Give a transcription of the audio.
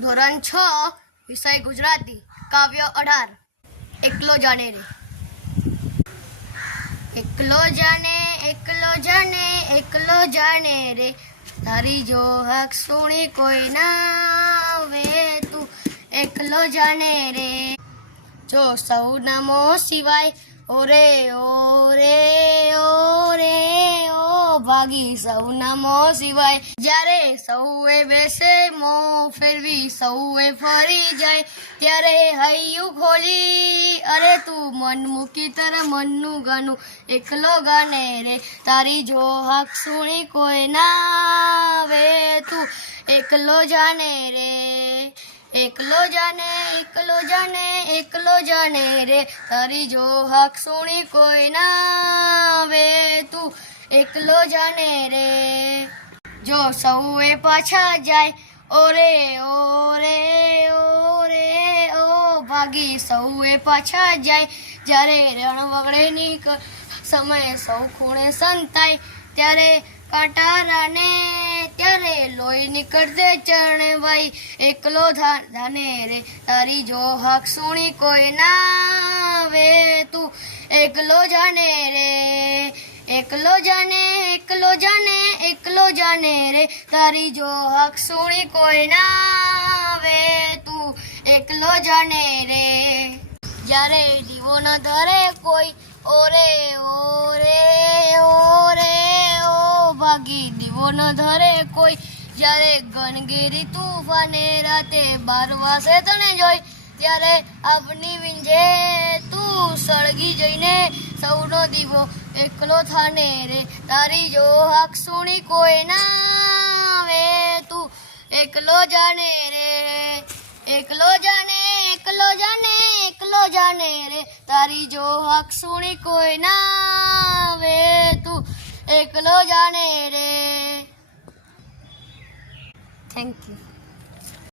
ધોરણ 6 વિષય ગુજરાતી કાવ્ય 18 એકલો જાને રે। એકલો જાને રે તારી જો હક સુણી કોઈ ના આવે તું એકલો જાને રે। જો સૌ નમો શિવાય ઓરે ઓરે ઓરે ઓ ભાગી સૌ નમો શિવાય। જ્યારે સૌએ બેસે મોં ફેરવી સૌએ ફરી જાય ત્યારે હૈયું ખોલી અરે તું મન મૂકી તારા મનનું ગાનું એકલો ગાને રે તારી જો હક સુણી કોઈ ના આવે તું એકલો જાને રે। એકલો જાને રે તારી જો હક સુણી કોઈ ના આવે તું એકલો જાને રે। જો સૌએ પાછા જાય ઓરે ઓરે ઓરે ઓ ભાગી સૌએ પાછા જાય જ્યારે રણ વગડેની સમયે સૌ ખૂણે સંતાય ત્યારે કાંટારાને ત્યારે લોહી નીકળતે ચરણે ભાઈ એકલો જાને રે તારી જો હક સુણી કોઈ ના આવે તું એકલો જાને રે। એકલો જાને રે તારી જો હક સુણી કોઈ ના આવે તું એકલો જાને રે। જ્યારે દીવો ન ધરે કોઈ ઓરે ઓરે ઓરે ઓ ભાગી દીવો ન ધરે કોઈ જ્યારે ગણગીરી તુફાને રાતે 12 વાસે તને જોઈ ત્યારે આપની વિંજે તું સળગી જઈને સૌનો દીવો એકલો થાને રે તારી જો હક સુણી કોઈ ના આવે તું એકલો જાને રે। એકલો જાને રે તારી જો હક સુણી કોઈ ના આવે તું એકલો જાને રે। Thank you.